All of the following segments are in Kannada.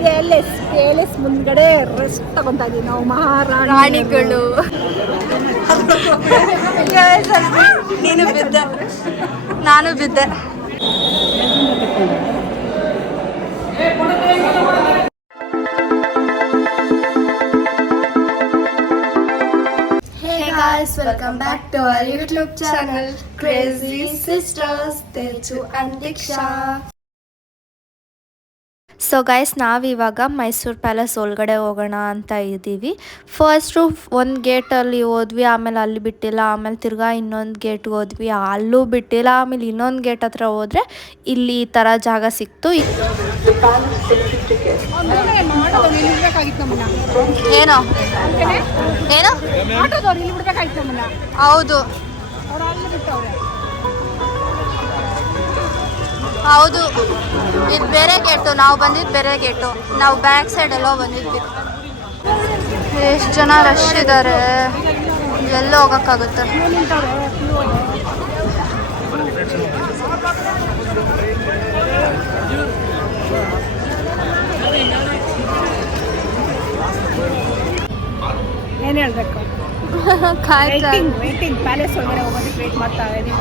ಪ್ಯಾಲೇಸ್ ಪ್ಯಾಲೇಸ್ ಮುಂದ್ಗಡೆ ರೆಸ್ಟ್ ತಗೊಂತಾ ಇದೀವಿ ನಾವು ಮಹಾರಾಣಿ ರಾಣಿಗಳು ನೀನು ಬಿದ್ದೆ ನಾನು ಬಿದ್ದೆ Hey guys, welcome back to our YouTube channel Crazy Sisters Teju and Diksha. So guys ನಾವಿವಾಗ ಮೈಸೂರು ಪ್ಯಾಲೇಸ್ ಒಳಗಡೆ ಹೋಗೋಣ ಅಂತ ಇದ್ದೀವಿ. ಫಸ್ಟು ಒಂದು ಗೇಟಲ್ಲಿ ಹೋದ್ವಿ ಆಮೇಲೆ ಅಲ್ಲಿ ಬಿಟ್ಟಿಲ್ಲ ಆಮೇಲೆ ತಿರ್ಗಾ ಇನ್ನೊಂದು ಗೇಟ್ಗೆ ಹೋದ್ವಿ. ಅಲ್ಲೂ ಬಿಟ್ಟಿಲ್ಲ ಆಮೇಲೆ ಇನ್ನೊಂದು ಗೇಟ್ ಹತ್ರ ಹೋದರೆ ಇಲ್ಲಿ ಈ ಥರ ಜಾಗ ಸಿಕ್ತು. ಏನೋ? ಏನೋ? ಹೌದು. ಹೌದು. ಇದು ಬೇರೆ ಗೇಟು ನಾವು ಬಂದಿದ್ದು ಬೇರೆ ಗೇಟು ನಾವು ಬ್ಯಾಕ್ ಸೈಡ್ ಎಲ್ಲೋ ಬಂದಿದ್ವಿ. ಎಷ್ಟು ಜನ ರಶ್ ಇದ್ದಾರೆ ಎಲ್ಲೋ ಹೋಗೋಕ್ಕಾಗುತ್ತೆ? ಏನು ಹೇಳ್ಬೇಕು? ಕಾಯ್ತಾ ವೇಟಿಂಗ್ ಪ್ಯಾಲೇಸ್ ಒಳಗಡೆ ಹೋಗೋದಕ್ಕೆ ವೇಟ್ ಮಾಡ್ತಾ ಇದೀವಿ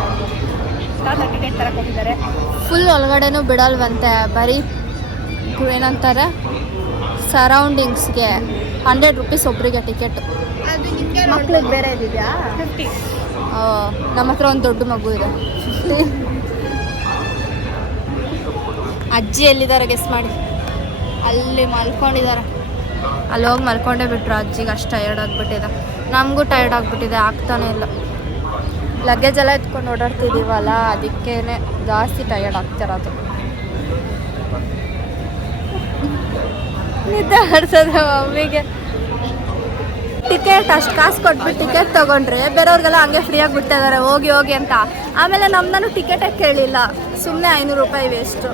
ಟಿಕೆಟ್ ಫುಲ್ ಒಳಗಡೆನೂ ಬಿಡಲ್ವಂತೆ. ಬರೀ ಏನಂತಾರೆ? ಸರೌಂಡಿಂಗ್ಸ್ಗೆ ಹಂಡ್ರೆಡ್ ರುಪೀಸ್ ಒಬ್ಬರಿಗೆ ಟಿಕೆಟ್ ಮಕ್ಳಿಗೆ ಬೇರೆ ಇದೆಯಾ? ಫಿಫ್ಟಿ ನಮ್ಮ ಹತ್ರ ಒಂದು ದೊಡ್ಡ ಮಗು ಇದೆ. ಅಜ್ಜಿ ಎಲ್ಲಿದ್ದಾರೆ? ಗೆಸ್ ಮಾಡಿ. ಅಲ್ಲಿ ಮಲ್ಕೊಂಡಿದ್ದಾರೆ. ಅಲ್ಲಿ ಹೋಗಿ ಮಲ್ಕೊಂಡೇ ಬಿಟ್ರು ಅಜ್ಜಿಗೆ ಅಷ್ಟು ಟಯರ್ಡ್ ಆಗಿಬಿಟ್ಟಿದೆ. ನಮಗೂ ಟಯರ್ಡ್ ಆಗಿಬಿಟ್ಟಿದೆ. ಆಗ್ತಾನೆ ಇಲ್ಲ. ಲಗೇಜ್ ಎಲ್ಲ ಎತ್ಕೊಂಡು ಓಡಾಡ್ತಿದ್ದೀವಲ್ಲ ಅದಕ್ಕೇನೆ ಜಾಸ್ತಿ ಟಯರ್ಡ್ ಆಗ್ತಿರೋದು ನಿದ್ದೆ ಆಡ್ಸೋದು ಮಮ್ಮಿಗೆ. ಟಿಕೆಟ್ ಅಷ್ಟು ಕಾಸು ಕೊಟ್ಬಿಟ್ಟು ಟಿಕೆಟ್ ತೊಗೊಂಡ್ರೆ ಬೇರೆಯವ್ರಿಗೆಲ್ಲ ಹಂಗೆ ಫ್ರೀಯಾಗಿ ಬಿಟ್ಟಿದ್ದಾರೆ ಹೋಗಿ ಹೋಗಿ ಅಂತ. ಆಮೇಲೆ ನಮ್ಮನ್ನು ಟಿಕೆಟೇ ಕೇಳಿಲ್ಲ. ಸುಮ್ಮನೆ ಐನೂರು ರೂಪಾಯಿ ವೇಸ್ಟು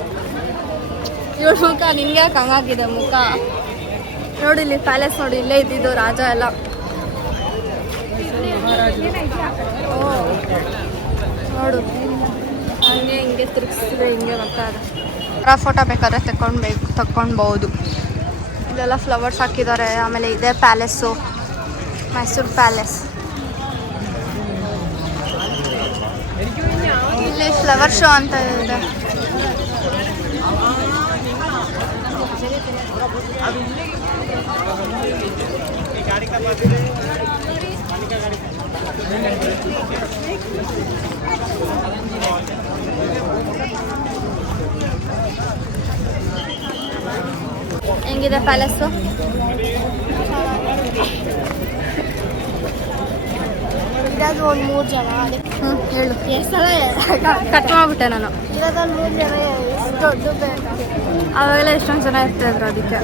ಇವಳು ಮುಖ ನಿಂಗೆ ಯಾಕೆ ಹಂಗಾಗಿದೆ ಮುಖ? ನೋಡಿ ಇಲ್ಲಿ ಪ್ಯಾಲೇಸ್ ನೋಡಿ, ಇಲ್ಲೇ ಇದ್ದಿದ್ದು ರಾಜ ಎಲ್ಲ. ನೋಡು. ಹಂಗೆ ಹಿಂಗೆ ತಿರುಗಿಸಿದ್ರೆ ಹಿಂಗೆ ಬರ್ತಾರೆ ಫೋಟೋ ಬೇಕಾದ್ರೆ ತಕೊಂಡ್ಬೇಕು ತಕೊಂಡ್ಬಹುದು ಇಲ್ಲೆಲ್ಲ ಫ್ಲವರ್ಸ್ ಹಾಕಿದ್ದಾರೆ ಆಮೇಲೆ ಇದೆ ಪ್ಯಾಲೇಸು ಮೈಸೂರು ಪ್ಯಾಲೇಸ್ ಇಲ್ಲಿ ಫ್ಲವರ್ ಶೋ ಅಂತ ಇದೆ. ಹೆಂಗಿದೆ ಪ್ಯಾಲೇಸು? ಇರೋದು ಒಂದು ಮೂರು ಜನ ಅದಕ್ಕೆ ಹ್ಞೂ ಹೇಳು. ಎಷ್ಟು ಸಲ ಕಟ್ ಮಾಡಿಬಿಟ್ಟೆ ನಾನು. ಇರೋದೊಂದು ಮೂರು ಜನ ದೊಡ್ಡ ಅವಾಗೆಲ್ಲ ಎಷ್ಟೊಂದು ಜನ ಇರ್ತಾಯಿದ್ರು ಅದಕ್ಕೆ.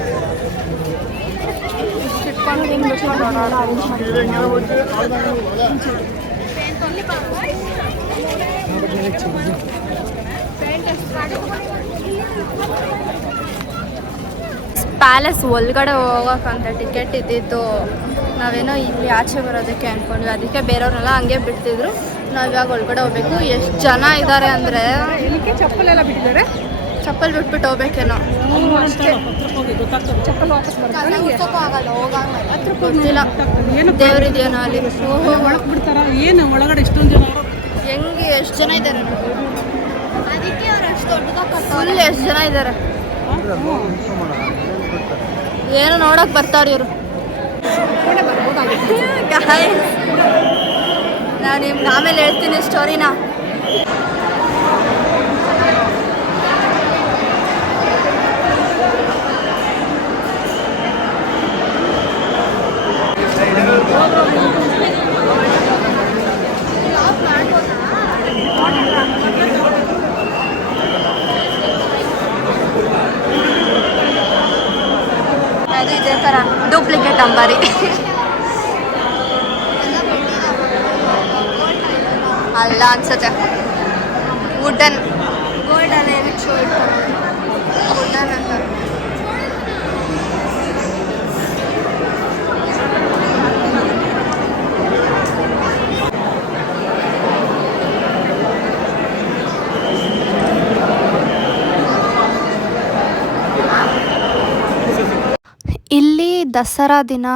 ಪ್ಯಾಲೇಸ್ ಒಳಗಡೆ ಹೋಗೋಕ್ಕಂತ ಟಿಕೆಟ್ ಇದ್ದಿತ್ತು ನಾವೇನೋ ಇಲ್ಲಿ ಆಚೆ ಬರೋದಕ್ಕೆ ಅಂದ್ಕೊಂಡ್ವಿ ಅದಕ್ಕೆ ಬೇರೆಯವ್ರನ್ನೆಲ್ಲ ಹಂಗೆ ಬಿಡ್ತಿದ್ರು. ನಾವು ಇವಾಗ ಒಳಗಡೆ ಹೋಗ್ಬೇಕು. ಎಷ್ಟು ಜನ ಇದ್ದಾರೆ ಅಂದರೆ ಚಪ್ಪಲೆಲ್ಲ ಬಿಟ್ಟಿದ್ದಾರೆ. ಚಪ್ಪಲ್ ಬಿಟ್ಬಿಟ್ಟು ಹೋಗ್ಬೇಕೇನೋ. ಗೊತ್ತಿಲ್ಲ. ದೇವ್ರಿದೆಯೇನೋ ಅಲ್ಲಿ? ಏನು ಒಳಗಡೆ ಜನ ಹೆಂಗೆ ಎಷ್ಟು ಜನ ಇದ್ದಾರೆ? ಅದಕ್ಕೆ ಅವ್ರು ಅಷ್ಟು ದೊಡ್ಡದಾಗ ಫುಲ್ ಎಷ್ಟು ಜನ ಇದ್ದಾರೆ? ಏನು ನೋಡಕ್ ಬರ್ತಾರೆ ಇವರು. ನಾನು ನಿಮ್ಗೆ ಆಮೇಲೆ ಹೇಳ್ತೀನಿ ಸ್ಟೋರಿನ ಅದು ಇದೇ ಥರ ಡೂಪ್ಲಿಕೇಟ್ ಅಂಬಾರಿ ಅಲ್ಲ ಅನ್ಸುತ್ತೆ ವುಡನ್ ಗೋಲ್ಡನ್ ಏನಕ್ಕೆ ಶೋ ಇಟ್ಕೊಂಡು ವುಡನ್ ಅಂತ ಇಲ್ಲಿ ದಸರಾ ದಿನ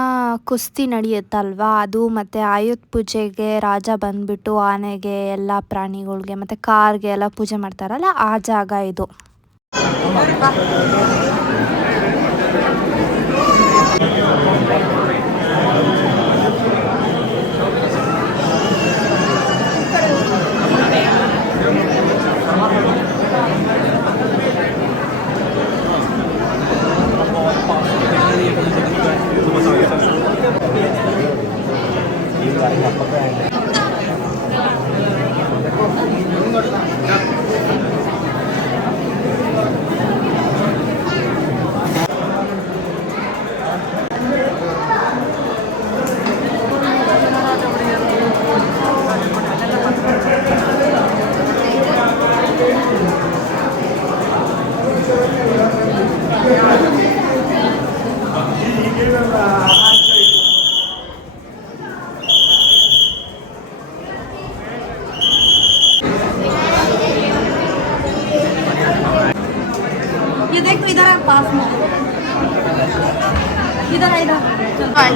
ಕುಸ್ತಿ ನಡೆಯುತ್ತಲ್ವಾ? ಅದು ಮತ್ತು ಆಯುಧ ಪೂಜೆಗೆ ರಾಜ ಬಂದ್ಬಿಟ್ಟು ಆನೆಗೆ ಎಲ್ಲ ಪ್ರಾಣಿಗಳಿಗೆ ಮತ್ತು ಕಾರ್ಗೆ ಎಲ್ಲ ಪೂಜೆ ಮಾಡ್ತಾರಲ್ಲ, ಆ ಜಾಗ ಇದು.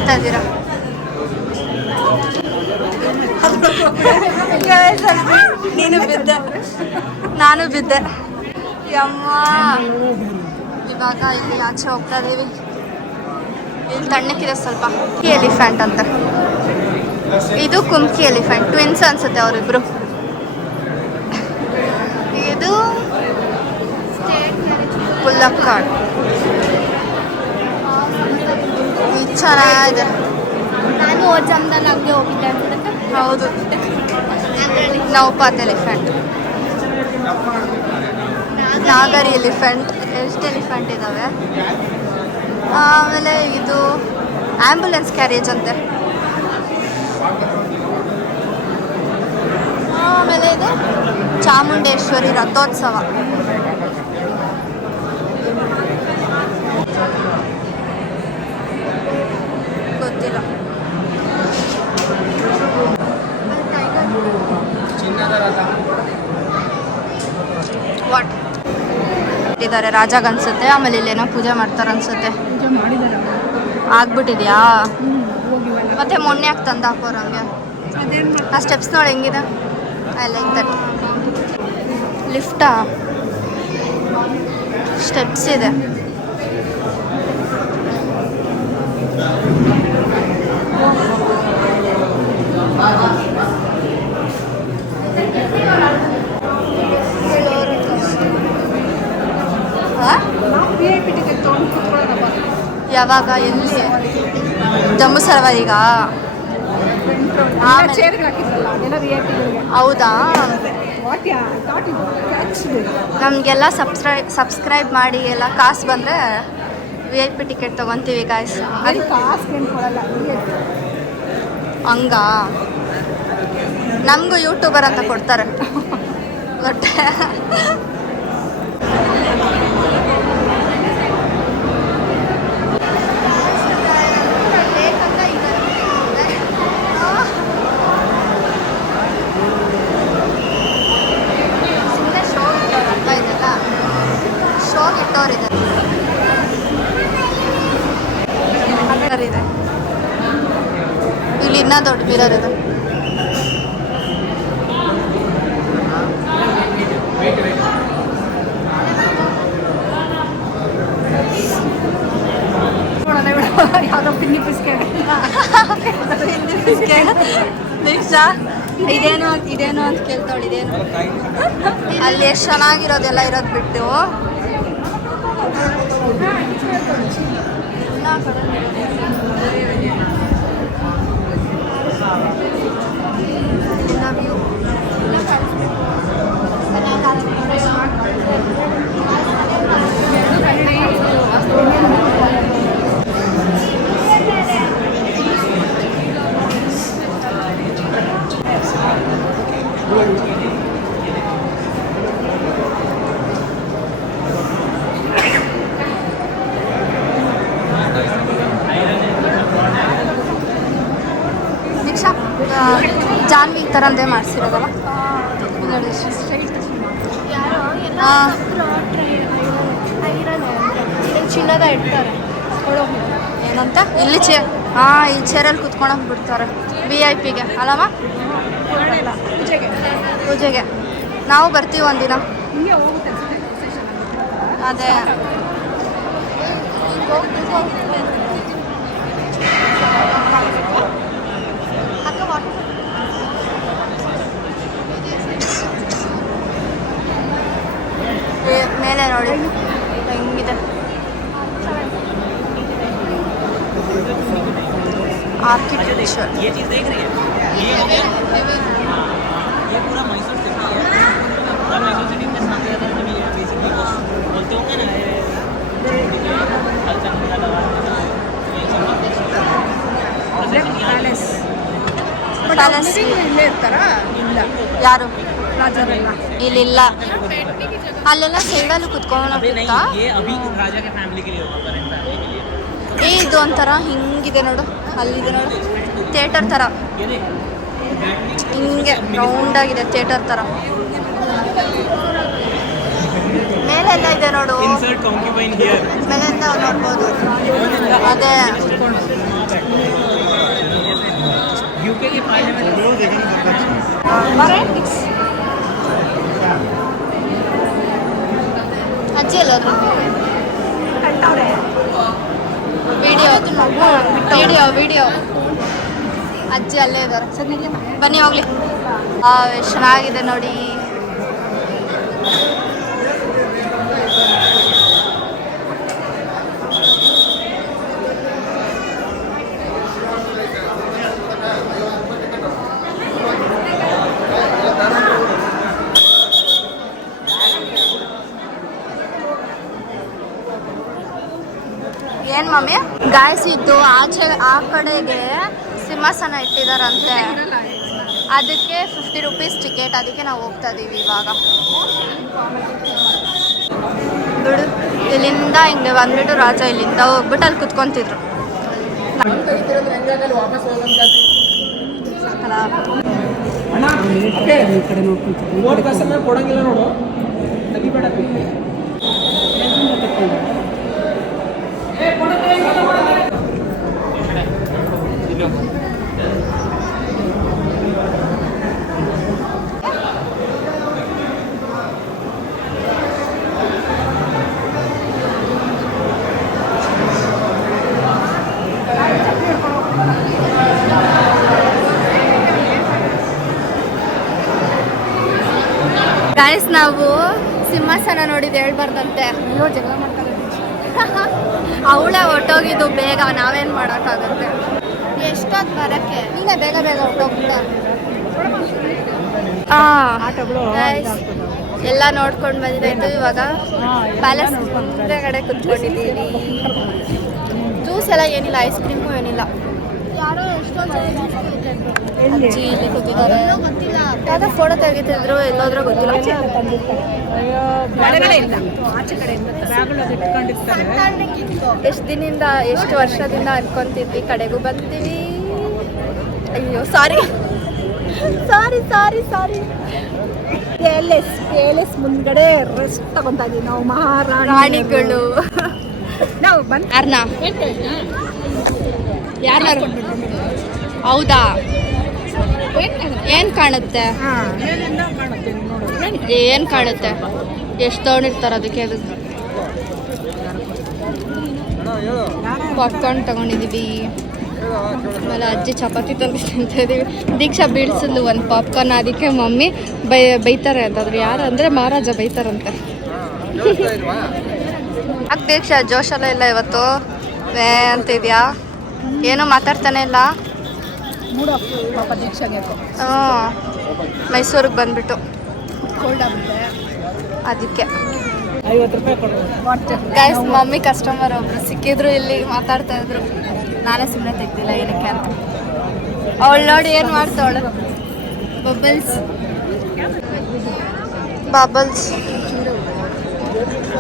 ಮಾಡ್ತಾ ಇದ್ದೀರಾ ನೀನು ಬಿದ್ದೆ. ನಾನು ಬಿದ್ದೆ. ಯಮ್ಮ. ಇವಾಗ ಇಲ್ಲಿ ಆಚೆ ಹೋಗ್ತಾ ಇದೀವಿ ಇಲ್ಲಿ ತಣ್ಣಕ್ಕಿದೆ ಸ್ವಲ್ಪ. ಕುಮ್ಕಿ ಎಲಿಫೆಂಟ್ ಅಂತ. ಇದು ಕುಮ್ಕಿ ಎಲಿಫೆಂಟ್. ಟ್ವಿನ್ಸ್ ಅನ್ಸುತ್ತೆ ಅವರಿಬ್ರು. ಇದು ಪುಲ್ಲಕ್ಕಾಡ್ ಚೆನ್ನಾಗಿದೆ. ನಾನು ಹೋದ ಹಂಗೆ ಹೋಗಿದ್ದೆ ಹೌದು. ನೌಪಾತ್ ಎಲಿಫೆಂಟ್. ನಾಗರಿ ಎಲಿಫೆಂಟ್. ಎಷ್ಟು ಎಲಿಫೆಂಟ್ ಇದ್ದಾವೆ ಆಮೇಲೆ ಇದು ಆ್ಯಂಬುಲೆನ್ಸ್ ಕ್ಯಾರೇಜ್ ಅಂತೆ. ಆಮೇಲೆ ಇದು ಚಾಮುಂಡೇಶ್ವರಿ ರಥೋತ್ಸವ ಗೊತ್ತಿಲ್ಲ ವಾಟ್ ರಾಜಾಗ ಅನ್ಸುತ್ತೆ ಆಮೇಲೆ ಇಲ್ಲೇನೋ ಪೂಜೆ ಮಾಡ್ತಾರೆ ಅನ್ಸುತ್ತೆ. ಆಗ್ಬಿಟ್ಟಿದ್ಯಾ? ಮತ್ತೆ ಮೊನ್ನೆ ಯಾಕೆ ತಂದು ಹಾಕೋರು ಹಂಗೆ ಆ ಸ್ಟೆಪ್ಸ್ ನೋಡಿ ಹೆಂಗಿದೆ? ಐ ಲೈಕ್ ದಟ್ ಲಿಫ್ಟಾ ಸ್ಟೆಪ್ಸ್ ಇದೆ ಆ? ವಿ ಐ ಪಿ ಟಿಕೆಟ್ ತೊಗೊಂಡು ಕುತ್ಕೊಳ್ಳೋದಪ್ಪ ಯಾವಾಗ ಎಲ್ಲಿ? ಜಮ್ಮು ಸರ್ವರಿಗ? ಹೌದಾ? ನಮಗೆಲ್ಲ ಸಬ್ಸ್ಕ್ರೈ ಸಬ್ಸ್ಕ್ರೈಬ್ ಮಾಡಿ ಎಲ್ಲ ಕಾಸು ಬಂದರೆ ವಿ ಐ ಪಿ ಟಿಕೆಟ್ ತೊಗೊತೀವಿ ಗಾಯ್ಸ್ ಹಂಗಾ ಹಂಗ? ನಮಗೂ ಯೂಟ್ಯೂಬರ್ ಅಂತ ಕೊಡ್ತಾರೆ. ಬಟ್ ಸುಮ್ಮನೆ ಶೋ ಇಟ್ಟವ್ರಲ್ವಾ ಇದೆಲ್ಲ ಶೋ ಇಟ್ಟವ್ರಿದೆ ಇದೆ. ಇಲ್ಲಿ ಇನ್ನ ದೊಡ್ಡ ಮಿರರ್ ಇದೆ. ಪಿನ್ನಿ ಪಿಸ್ಕೆ. ಇದೇನು ಅಂತ ಇದೇನು ಅಂತ ಕೇಳ್ತಾಳೆ ಇದೇನು. ಅಲ್ಲಿ ಎಷ್ಟು ಚೆನ್ನಾಗಿರೋದೆಲ್ಲ ಇರೋದು ಬಿಟ್ಟು. ಎಲ್ಲ ಕಡೆ ಎಲ್ಲ view. ದೀಕ್ಷಾ ಆ, ಜಾನ್ವಿ ಥರಂದೇ ಮಾಡಿಸಿರೋದಲ್ಲ ನೋಡಿ ಯಾರೋ ಎಲ್ಲ ಹಾ. ಸಕ್ರ, ಟ್ರೈ- ಐರನ್ ಚಿನ್ನದ ಇಡ್ತಾರೆ ಏನಂತ ಇಲ್ಲಿ ಚೇರ್ ಹಾಂ ಈ ಚೇರಲ್ಲಿ ಕುತ್ಕೊಳಕ್ ಬಿಡ್ತಾರೆ ವಿ ಐ ಪಿಗೆ ಅಲ್ಲಮ್ಮ ಪೂಜೆಗೆ ಪೂಜೆಗೆ. ನಾವು ಬರ್ತೀವಿ ಒಂದಿನ. ಅದೇ. ಮೇಲೆ ನೋಡಿ. ಆರ್ಕಿಟೆಕ್ಚರ್ ये चीज़ देख रही है ये हो गया ये पूरा मैसूर सिटी है पूरा मैसूर सिटी में साथ ज़्यादा जब ये बेसिकली बोलते होंगे ना ये कल्चर मेला लगा ये सब Black Palace. But Palace. ಅವ್ರು ಇಲ್ಲೇ ಇರ್ತಾರಾ ಇಲ್ಲ ಯಾರು ರಾಜರೆಲ್ಲ ಇಲ್ಲಿಲ್ಲ ಅಲ್ಲೆಲ್ಲ ಸೈಡಲ್ಲಿ अभी ಕುತ್ಕೊಳ್ಳೋಕ್ಕಿಂತ नहीं ಇದು ಒಂಥರ ಹಿಂಗಿದೆ ನೋಡು ಅಲ್ಲಿದೆ ನೋಡು ಥಿಯೇಟರ್ ಥರ. ಹಿಂಗೆ ರೌಂಡಾಗಿದೆ ಥಿಯೇಟರ್ ಥರ. ಮೇಲೆಲ್ಲ ಇದೆ ನೋಡು. ಮೇಲೆಲ್ಲ ನೋಡ್ಬೋದು. ಅದೇ. ಅಜ್ಜಿ ಎಲ್ಲಾದ್ರು? ವಿಡಿಯೋ ವಿಡಿಯೋ ವಿಡಿಯೋ ಅಜ್ಜಿ ಅಲ್ಲೇ ಇದ್ದಾರೆ. ಬನ್ನಿ ಹೋಗ್ಲಿ. ಚೆನ್ನಾಗಿದೆ ನೋಡಿ. ಏನ್ ಮಮ್ಮಿ? ಗಾಯ್ಸ್ ಇದ್ದು ಆಚೆ ಆ ಕಡೆಗೆ ಸಿಂಹಾಸನ ಇಟ್ಟಿದಾರಂತೆ. ಅದಕ್ಕೆ ಫಿಫ್ಟಿ ರುಪೀಸ್ ಟಿಕೆಟ್ ಅದಕ್ಕೆ ನಾವು ಹೋಗ್ತಾ ಇದೀವಿ ಇವಾಗ. ಬಿಡು ಇಲ್ಲಿಂದ ಹಿಂಗೆ ಬಂದ್ಬಿಟ್ಟು ರಾಜ ಇಲ್ಲಿಂದ ಹೋಗ್ಬಿಟ್ಟು ಅಲ್ಲಿ ಕುತ್ಕೊಂತಿದ್ರು. ಕೊಡಂಗಿಲ್ಲ ನೋಡು. ತೆಗಿಬೇಡ. ಗಾಯ್ಸ್ ನಾವು ಸಿಂಹಾಸನ ನೋಡಿದ್ ಹೇಳ್ಬಾರ್ದಂತೆ. ಅಯ್ಯೋ ಜಗಳ ಮಾಡ್ತಾರೆ. ಅವಳೇ ಹೊಟ್ಟೋಗಿದ್ದು ಬೇಗ ನಾವೇನ್ ಮಾಡೋಕ್ಕಾಗುತ್ತೆ? ಎಷ್ಟೊತ್ತು ಬರೋಕ್ಕೆ? ನೀನೇ ಬೇಗ ಬೇಗ ಹೊಟ್ಟೋಗ್ಬಿಟ್ಟ ಎಲ್ಲ ನೋಡ್ಕೊಂಡು ಬಂದಿದ್ದಾಯ್ತು ಇವಾಗ. ಪ್ಯಾಲೇಸ್ ಮುಂದೆಗಡೆ ಕುತ್ಕೊಂಡಿದ್ದೀವಿ. ಜ್ಯೂಸ್ ಎಲ್ಲ ಏನಿಲ್ಲ ಐಸ್ ಕ್ರೀಮು ಏನಿಲ್ಲ. ಯಾವ್ದೋ ಫೋಟೋ ತೆಗಿತಿದ್ರು ಎಲ್ಲೋದ್ರೂ ಗೊತ್ತಿಲ್ಲ. ಅಯ್ಯೋ ಬ್ಯಾಗ್ಗಳೇ ಇಲ್ಲ. ಆಚೆ ಕಡೆಯಿಂದ ಬ್ಯಾಗ್ಗಳು ಅದು ಇಟ್ಕೊಂಡಿರ್ತಾರೆ. ಎಷ್ಟು ದಿನದಿಂದ ಎಷ್ಟು ವರ್ಷದಿಂದ ಅನ್ಕೊಂತಿದ್ವಿ. ಕಡೆಗೂ ಬಂತೀವಿ ಅಯ್ಯೋ sorry sorry sorry sorry palace palace ಮುಂದ್ಗಡೆ ರೆಸ್ಟ್ ತಗೊಂತಾ ಇದೀವಿ ನಾವು ಮಹಾರಾಣಿಗಳು. ನಾವು ಬಂದ್ ಯಾರನ್ನ ಯಾರು ಹೌದಾ? ಏನು ಕಾಣುತ್ತೆ? ಏನು ಕಾಣುತ್ತೆ? ಎಷ್ಟು ತಗೊಂಡಿರ್ತಾರ ಅದಕ್ಕೆ ಅದು? ಪಾಪ್ಕಾರ್ನ್ ತಗೊಂಡಿದೀವಿ. ಆಮೇಲೆ ಅಜ್ಜಿ ಚಪಾತಿ ತಿಂತ ಇದೀವಿ ದೀಕ್ಷಾ ಬೀಳ್ಸಿದ್ಲು ಒಂದು ಪಾಪ್ಕಾರ್ನ್ ಅದಕ್ಕೆ ಮಮ್ಮಿ ಬೈ ಬೈತಾರೆ ಅಂತಂದ್ರೆ. ಯಾರು ಅಂದರೆ ಮಹಾರಾಜ ಬೈತಾರಂತೆ. ಅಕ್ಕ ದೀಕ್ಷಾ? ಜೋಶಲ್ಲ ಇಲ್ಲ ಇವತ್ತು? ವೇ ಅಂತಿದ್ಯಾ? ಏನೂ ಮಾತಾಡ್ತಾನೆ ಇಲ್ಲ. ಹ್ಞೂ. ಮೈಸೂರಿಗೆ ಬಂದ್ಬಿಟ್ಟು. ಕೋಲ್ಡ್ ಆಗುತ್ತೆ. ಅದಕ್ಕೆ. ಗೈಸ್ ಮಮ್ಮಿ ಕಸ್ಟಮರ್ ಒಬ್ರು ಸಿಕ್ಕಿದ್ರು ಇಲ್ಲಿ ಮಾತಾಡ್ತಾ ಇದ್ರು. ನಾನೇ ಸುಮ್ಮನೆ ತೆಗ್ದಿಲ್ಲ ಏನಕ್ಕೆ ಅಂತ. ಅವಳು ನೋಡಿ ಏನು ಮಾಡ್ತಾವಳು ಬಬಲ್ಸ್ ಬಬಲ್ಸ್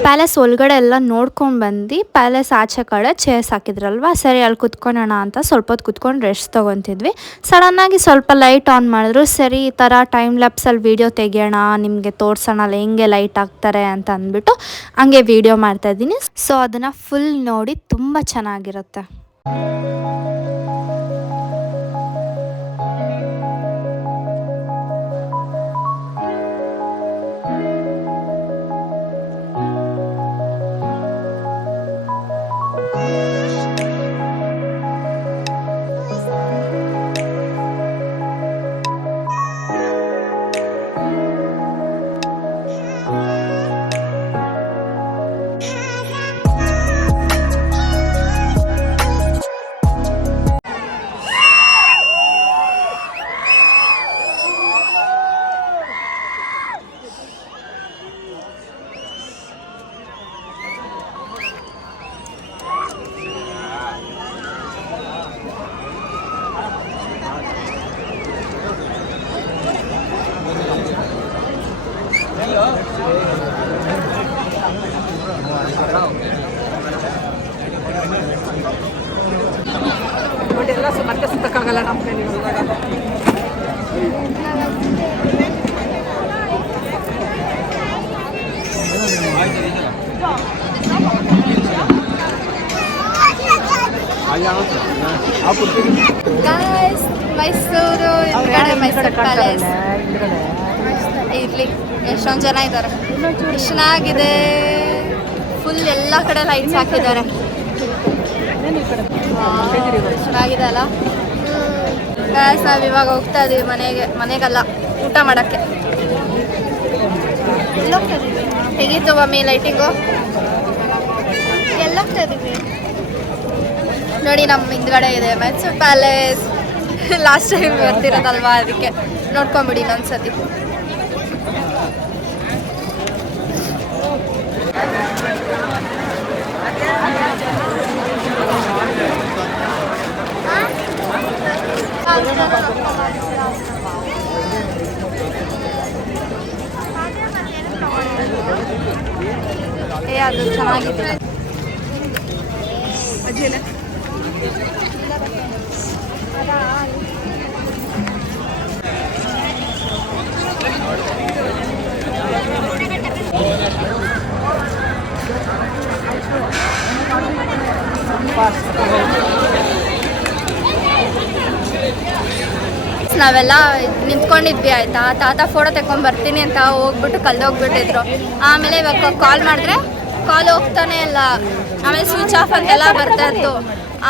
ಪ್ಯಾಲೇಸ್ ಒಳಗಡೆ ಎಲ್ಲ ನೋಡ್ಕೊಂಡು ಬಂದು ಪ್ಯಾಲೇಸ್ ಆಚೆ ಕಡೆ ಚೇರ್ಸ್ ಹಾಕಿದ್ರಲ್ವ? ಸರಿ, ಅಲ್ಲಿ ಕುತ್ಕೊಳ್ಳೋಣ ಅಂತ ಸ್ವಲ್ಪ ಹೊತ್ತು ಕುತ್ಕೊಂಡು ರೆಸ್ಟ್ ತೊಗೊತಿದ್ವಿ. ಸಡನ್ನಾಗಿ ಸ್ವಲ್ಪ ಲೈಟ್ ಆನ್ ಮಾಡಿದ್ರು. ಸರಿ, ಈ ಥರ ಟೈಮ್ ಲ್ಯಾಪ್ಸಲ್ಲಿ ವೀಡಿಯೋ ತೆಗೆಯೋಣ, ನಿಮಗೆ ತೋರ್ಸೋಣಲ್ಲ ಹೆಂಗೆ ಲೈಟ್ ಹಾಕ್ತಾರೆ ಅಂತ ಅಂದ್ಬಿಟ್ಟು ಹಂಗೆ ವೀಡಿಯೋ ಮಾಡ್ತಾಯಿದ್ದೀನಿ ಸೊ ಅದನ್ನು ಫುಲ್ ನೋಡಿ ತುಂಬ ಚೆನ್ನಾಗಿರುತ್ತೆ. ಇರ್ಲಿ. ಎಷ್ಟೊಂದು ಜನ ಇದ್ದಾರೆ. ಎಷ್ಟು ಚೆನ್ನಾಗಿದೆ. ಫುಲ್ ಎಲ್ಲ ಕಡೆ ಲೈಟ್ಸ್ ಹಾಕಿದ್ದಾರೆ. ಚೆನ್ನಾಗಿದೆ ಅಲ್ಲ? ಗ್ಯಾಸ್ ನಾವು ಇವಾಗ ಹೋಗ್ತಾ ಇದೀವಿ ಮನೆಗೆ ಮನೆಗಲ್ಲ ಊಟ ಮಾಡೋಕ್ಕೆ. ಹೇಗಿತ್ತು ಮಮ್ಮಿ ಲೈಟಿಂಗು ಎಲ್ಲ ನೋಡಿ ನಮ್ಮ ಹಿಂದ್ಗಡೆ ಇದೆ ಮೈಸೂರು ಪ್ಯಾಲೇಸ್ ಲಾಸ್ಟ್ ಟೈಮ್ ಬರ್ತಿರೋದಲ್ವಾ ಅದಕ್ಕೆ. ನೋಡ್ಕೊಂಬಿಡಿ ಇನ್ನೊಂದ್ಸತಿ ಏ ಅದು ಚೆನ್ನಾಗಿದೆ ನಾವೆಲ್ಲ ನಿಂತ್ಕೊಂಡಿದ್ವಿ ಆಯ್ತಾ? ತಾತ ಫೋಟೋ ತಗೊಂಡ್ ಬರ್ತೀನಿ ಅಂತ ಹೋಗ್ಬಿಟ್ಟು ಕಲ್ದೋಗ್ಬಿಟ್ಟಿದ್ರು. ಆಮೇಲೆ ಇವಾಗ ಕಾಲ್ ಮಾಡಿದ್ರೆ ಕಾಲ್ ಹೋಗ್ತಾನೆ ಇಲ್ಲ. ಆಮೇಲೆ ಸ್ವಿಚ್ ಆಫ್ ಅಂತೆಲ್ಲ ಬರ್ತಾ ಇತ್ತು.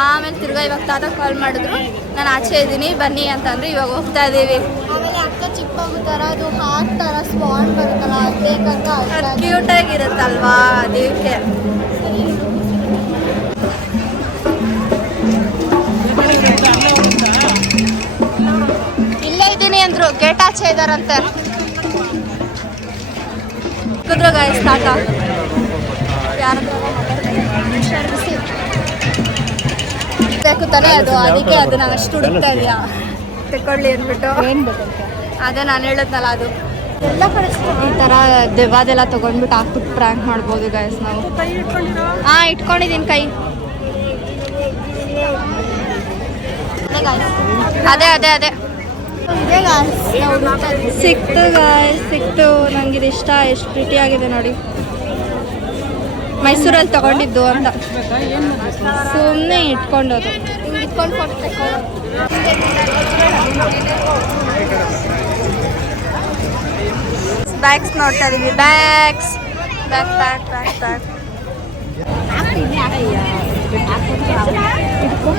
ಆಮೇಲೆ ತಿರ್ಗಾ ಇವಾಗ ತಾತ ಕಾಲ್ ಮಾಡಿದ್ರು. ನಾನು ಆಚೆ ಇದ್ದೀನಿ ಬನ್ನಿ ಅಂತಂದ್ರೆ ಇವಾಗ ಹೋಗ್ತಾ ಇದ್ದೀವಿ ಆಮೇಲೆ ಅಕ್ಕ ಚಿಕ್ಕ ಥರ ಅದು ಹಾಕ್ತಾರ ಸ್ಪಾಟ್ ಬರುತ್ತಲ್ಲ ಅದು ಬೇಕಂತ ಅದು ಕ್ಯೂಟಾಗಿರುತ್ತಲ್ವಾ ಅದಕ್ಕೆ. ಇದ್ದೀನಿ ಅಂದ್ರು ಗೇಟ್ ಆಚೆ ಇದಾರಂತೆ. ಕುದ್ರ ಗಾಯಸ್ ತಾತ. ಬೇಕು ತಾನೇ ಅದು ಅದಕ್ಕೆ ಅದನ್ನ ಅಷ್ಟು ಹುಡುಕ್ತಾ ಇದೆಯಾ? ತಕೊಳ್ಳಿ ಅಂದ್ಬಿಟ್ಟು. ಅದೇ ನಾನು ಹೇಳಿದ್ನಲ್ಲ ಅದು. ಎಲ್ಲ ಕಡೆ ಈ ಥರ ದೆವ್ವಾದೆಲ್ಲ ತೊಗೊಂಡ್ಬಿಟ್ಟು ಹಾಕ್ಬಿಟ್ಟು ಪ್ರ್ಯಾಂಕ್ ಮಾಡ್ಬೋದು ಗಾಯಸ್ ನಾವು. ಹಾಂ ಇಟ್ಕೊಂಡಿದ್ದೀನಿ ಕೈ. ಅದೇ ಅದೇ ಅದೇ. ಸಿಕ್ತು ಗಾಯ್ಸ್ ಸಿಕ್ತು. ನಂಗೆ ಇದು ಇಷ್ಟ ಎಷ್ಟು ಪ್ರೀತಿಯಾಗಿದೆ ನೋಡಿ. ಮೈಸೂರಲ್ಲಿ ತಗೊಂಡಿದ್ದು ಅಂತ. ಸುಮ್ಮನೆ ಇಟ್ಕೊಂಡೋದು. ಬ್ಯಾಗ್ಸ್ ನೋಡ್ತಾ ಇದೀವಿ. Bags bag bag bag bag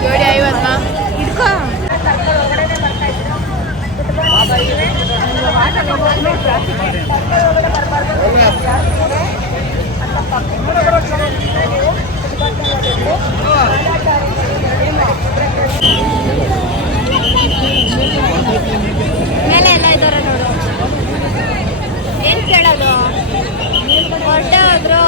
ನೋಡಿ ಐವತ್ತಾ? ಇಟ್ಕೋ. ಮೇಲೆ ಎಲ್ಲ ಇದ್ದಾರೆ ನೋಡು. ಏನ್ ಕೇಳೋದು? ಹೊರಟೆ ಹೋದ್ರು.